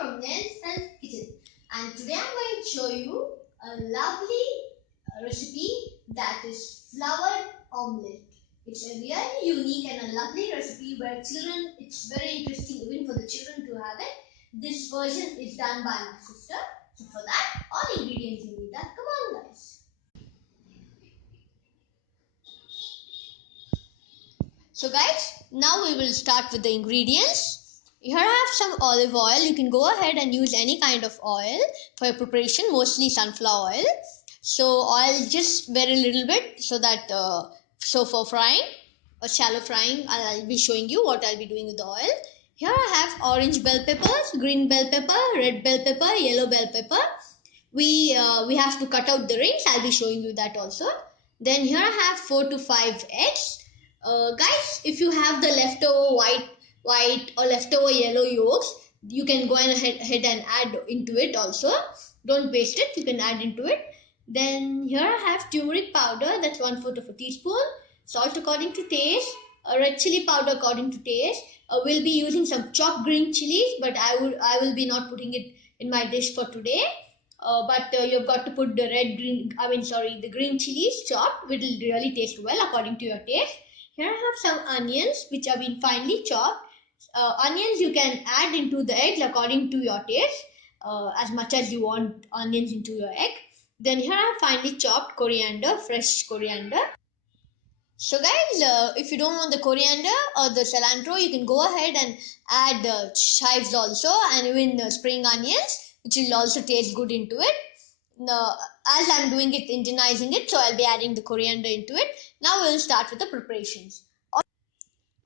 from Nain's Health Kitchen, and today I'm going to show you a lovely recipe that is flour omelet. It's a really unique and a lovely recipe where children, it's very interesting even for the children to have it. This version is done by my sister. So for that, all ingredients you need that. Come on guys. So guys, now we will start with the ingredients. Here I have some olive oil. You can go ahead and use any kind of oil for your preparation, mostly sunflower oil. So I'll just very little bit so that so for frying or shallow frying, I'll be showing you what I'll be doing with the oil. Here I have orange bell peppers, green bell pepper, red bell pepper, yellow bell pepper. We have to cut out the rings. I'll be showing you that also. Then here I have 4 to 5 eggs. Guys, if you have the leftover white or leftover yellow yolks, you can go ahead and add into it also. Don't waste it, you can add into it. Then here I have turmeric powder, that's 1/4 of a teaspoon, salt according to taste, red chili powder according to taste. We'll be using some chopped green chilies, but I will be not putting it in my dish for today. But you've got to put the the green chilies chopped, which will really taste well according to your taste. Here I have some onions which have been finely chopped. Onions you can add into the eggs according to your taste, as much as you want onions into your egg. Then here I have finely chopped coriander, fresh coriander. So guys, if you don't want the coriander or the cilantro, you can go ahead and add chives also, and even spring onions, which will also taste good into it. Now, as I'm doing it, Indianizing it, so I'll be adding the coriander into it. Now we'll start with the preparations.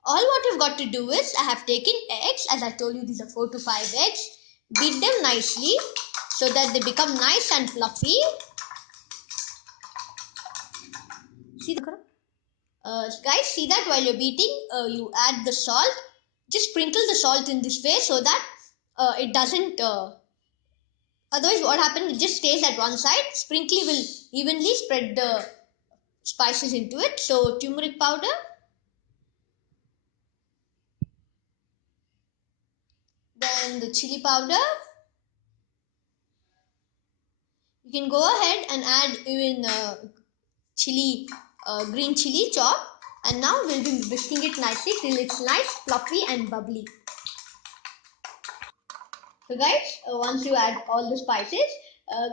All what you've got to do is, I have taken eggs, as I told you, these are 4 to 5 eggs. Beat them nicely so that they become nice and fluffy. See the guys, see that while you're beating, you add the salt. Just sprinkle the salt in this way so that it doesn't. Otherwise, what happens? It just stays at one side. Sprinkle will evenly spread the spices into it. So turmeric powder. Then the chili powder. You can go ahead and add even chili, green chili chop. And now we'll be whisking it nicely till it's nice, fluffy and bubbly. So guys, once you add all the spices,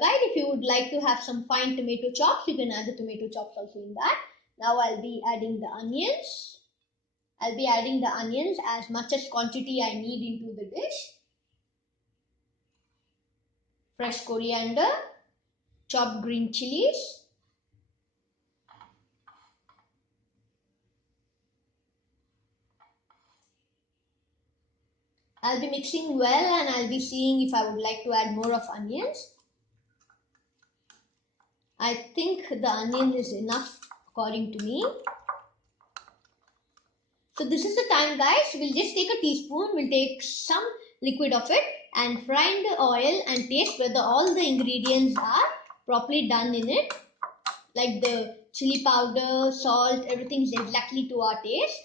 guys, if you would like to have some fine tomato chops, you can add the tomato chops also in that. Now I'll be adding the onions. I'll be adding the onions as much as quantity I need into the dish. Fresh coriander, chopped green chilies, I'll be mixing well and I'll be seeing if I would like to add more of onions. I think the onion is enough according to me. So this is the time guys, we'll just take a teaspoon, we'll take some liquid of it and fry in the oil and taste whether all the ingredients are properly done in it. Like the chili powder, salt, everything is exactly to our taste.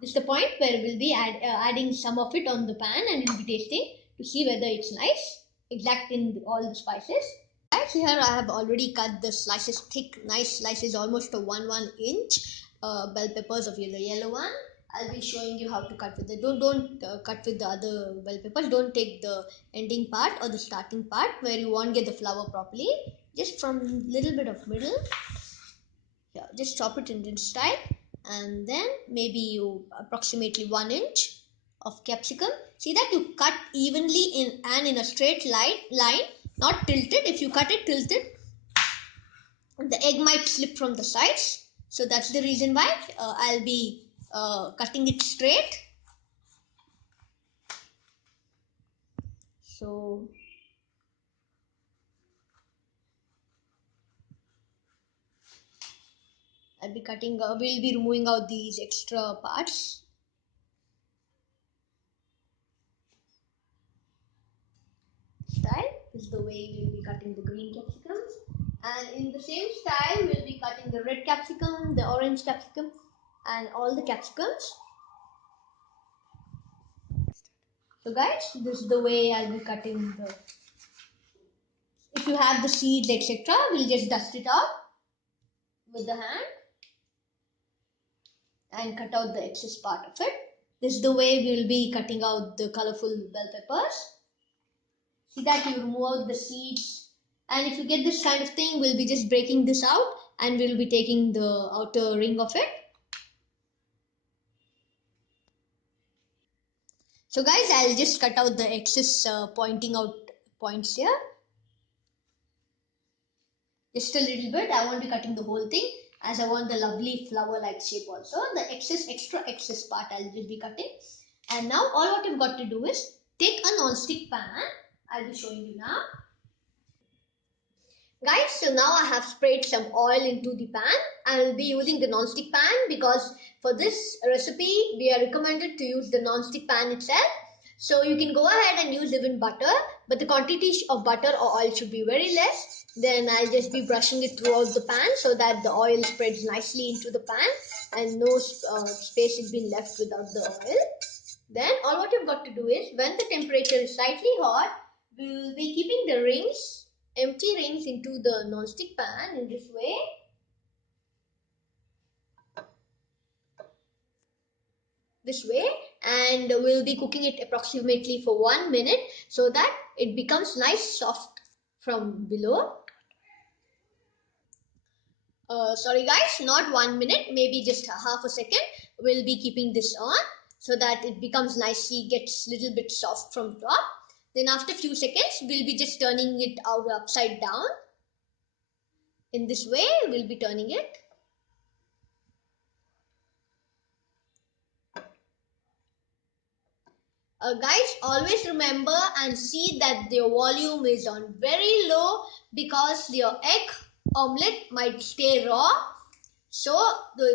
This is the point where we'll be adding some of it on the pan and we'll be tasting to see whether it's nice, exact in all the spices. Guys, here I have already cut the slices, thick, nice slices, almost to 1 inch bell peppers of the yellow one. I'll be showing you how to cut with it. Don't cut with the other bell peppers. Don't take the ending part or the starting part where you won't get the flour properly. Just from little bit of middle. Yeah, just chop it in this style. And then maybe you approximately 1 inch of capsicum. See that you cut evenly in a straight line, not tilted. If you cut it tilted, the egg might slip from the sides. So that's the reason why I'll be cutting it straight. So I'll be cutting, we'll be removing out these extra parts. Style is the way we'll be cutting the green capsicums, and in the same style we'll be cutting the red capsicum, the orange capsicum, and all the capsicums. So guys, this is the way I'll be cutting the. If you have the seeds, etc., we'll just dust it out with the hand and cut out the excess part of it. This is the way we will be cutting out the colorful bell peppers. See that you remove out the seeds, and if you get this kind of thing, we'll be just breaking this out and we'll be taking the outer ring of it. So guys, I'll just cut out the excess pointing out points here. Just a little bit. I won't be cutting the whole thing as I want the lovely flower-like shape also. The extra excess part I'll just be cutting. And now all what you've got to do is take a non-stick pan. I'll be showing you now. Guys, so now I have sprayed some oil into the pan. I will be using the non-stick pan because for this recipe, we are recommended to use the non-stick pan itself. So you can go ahead and use even butter, but the quantity of butter or oil should be very less. Then I'll just be brushing it throughout the pan so that the oil spreads nicely into the pan and no space is being left without the oil. Then all what you've got to do is when the temperature is slightly hot, we will be keeping the rings, empty rings into the non-stick pan in this way. And we'll be cooking it approximately for 1 minute so that it becomes nice soft from below. Sorry guys, not 1 minute, maybe just half a second. We'll be keeping this on so that it becomes nicely, gets little bit soft from top. Then after few seconds, we'll be just turning it out upside down. In this way, we'll be turning it. Guys, always remember and see that your volume is on very low because your egg omelette might stay raw. So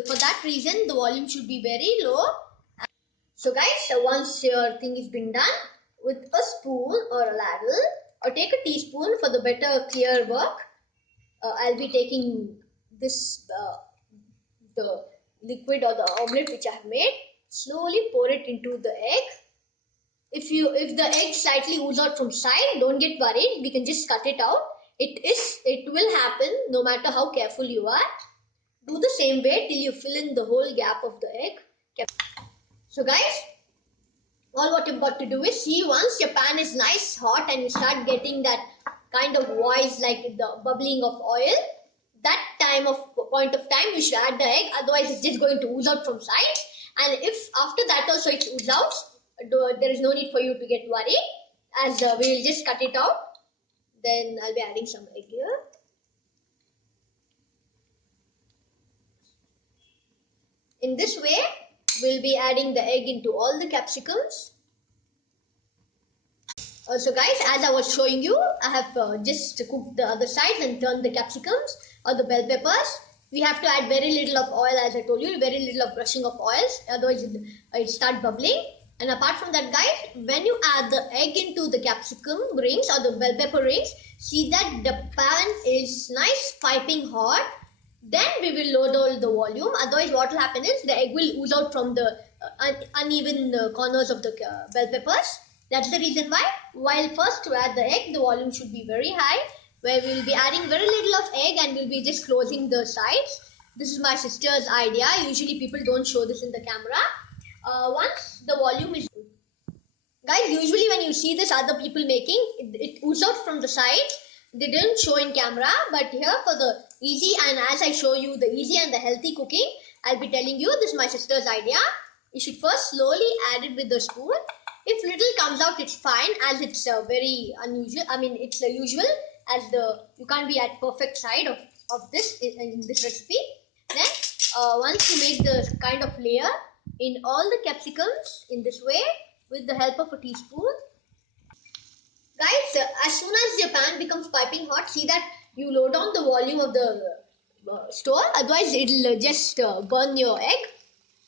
for that reason, the volume should be very low. So guys, once your thing is being done, with a spoon or a ladle or take a teaspoon for the better clear work, I'll be taking this the liquid or the omelette which I have made. Slowly pour it into the egg. If the egg slightly ooze out from side, don't get worried. We can just cut it out. It will happen no matter how careful you are. Do the same way till you fill in the whole gap of the egg. So guys, all what you've got to do is see once your pan is nice hot and you start getting that kind of voice like the bubbling of oil. That point of time you should add the egg. Otherwise, it's just going to ooze out from side. And if after that also it oozes out, there is no need for you to get worried, as we will just cut it out. Then I'll be adding some egg here. In this way, we'll be adding the egg into all the capsicums. So guys, as I was showing you, I have just cooked the other side and turned the capsicums or the bell peppers. We have to add very little of oil, as I told you, very little of brushing of oils, otherwise it start bubbling. And apart from that guys, when you add the egg into the capsicum rings or the bell pepper rings, see that the pan is nice piping hot. Then we will lower all the volume. Otherwise what will happen is the egg will ooze out from the uneven corners of the bell peppers. That's the reason why, while first to add the egg, the volume should be very high, where we will be adding very little of egg and we'll be just closing the sides. This is my sister's idea. Usually people don't show this in the camera. Once the volume is... Guys, usually when you see this other people making, it oozes out from the sides. They didn't show in camera, but here for the easy, and as I show you the easy and the healthy cooking, I'll be telling you this is my sister's idea. You should first slowly add it with the spoon. If little comes out, it's fine, as it's very unusual. I mean, it's usual, as you can't be at perfect side of this in this recipe. Then once you make the kind of layer in all the capsicums in this way with the help of a teaspoon. Guys, as soon as your pan becomes piping hot, see that you lower down the volume of the stove, otherwise it will just burn your egg.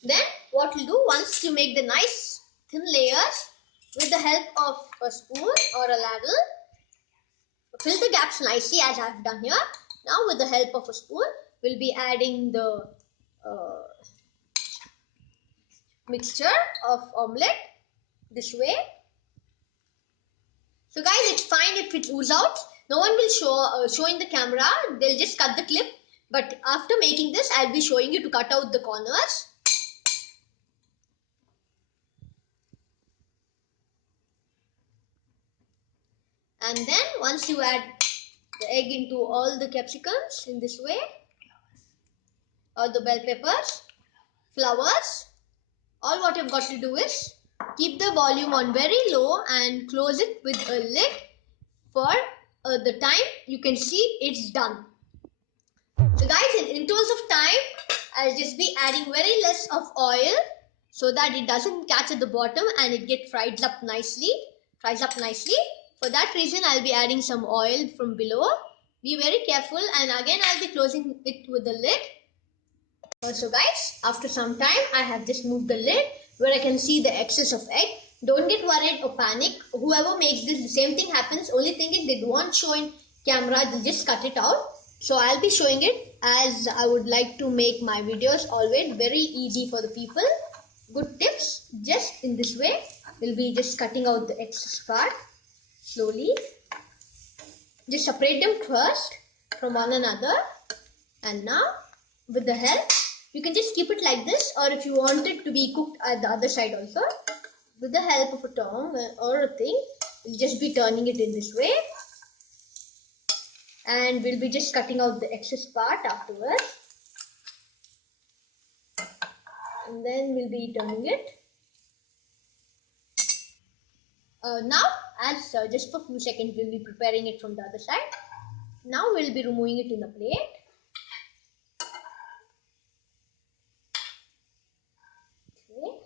Then what you'll do, once you make the nice thin layers with the help of a spoon or a ladle, fill the gaps nicely as I have done here. Now with the help of a spoon, we'll be adding the mixture of omelette this way. So guys, it's fine if it oozes out. No one will show in the camera. They'll just cut the clip. But after making this, I'll be showing you to cut out the corners. And then once you add the egg into all the capsicums in this way, all the bell peppers, flowers, all what you've got to do is keep the volume on very low and close it with a lid for the time you can see it's done. So guys, in intervals of time, I'll just be adding very less of oil so that it doesn't catch at the bottom and it gets fries up nicely. For that reason, I'll be adding some oil from below. Be very careful, and again I'll be closing it with the lid. So guys, after some time, I have just moved the lid where I can see the excess of egg. Don't get worried or panic. Whoever makes this, the same thing happens. Only thing is they don't show in camera, they just cut it out. So I'll be showing it as I would like to make my videos always very easy for the people. Good tips. Just in this way, we'll be just cutting out the excess part slowly. Just separate them first from one another. And now with the help, you can just keep it like this, or if you want it to be cooked at the other side also, with the help of a tongue or a thing, we'll just be turning it in this way. And we'll be just cutting out the excess part afterwards. And then we'll be turning it. Now, as just for a few seconds, we'll be preparing it from the other side. Now we'll be removing it in a plate. Okay.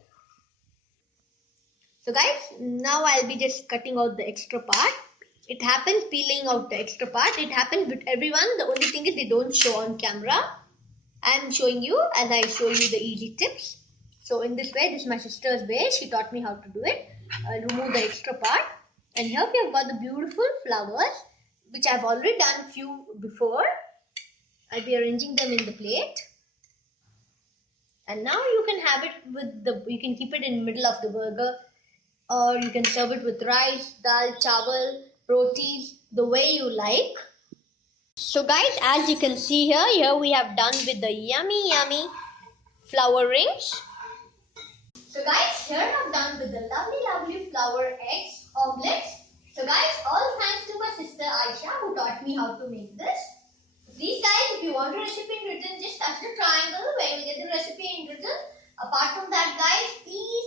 So guys, now I'll be just cutting out the extra part. It happens, peeling out the extra part. It happens with everyone. The only thing is they don't show on camera. I'm showing you as I show you the easy tips. So in this way, this is my sister's way. She taught me how to do it. I'll remove the extra part. And here we have got the beautiful flowers, which I've already done few before. I'll be arranging them in the plate. And now you can have it with you can keep it in the middle of the burger, or you can serve it with rice, dal, chawal, rotis, the way you like. So guys, as you can see here we have done with the yummy flower rings. So guys, here I've done with the lovely flower eggs omelets. So guys, all thanks to my sister Aisha who taught me how to make this. Please guys, if you want a recipe in written, just touch the triangle where you will get the recipe in written. Apart from that guys, please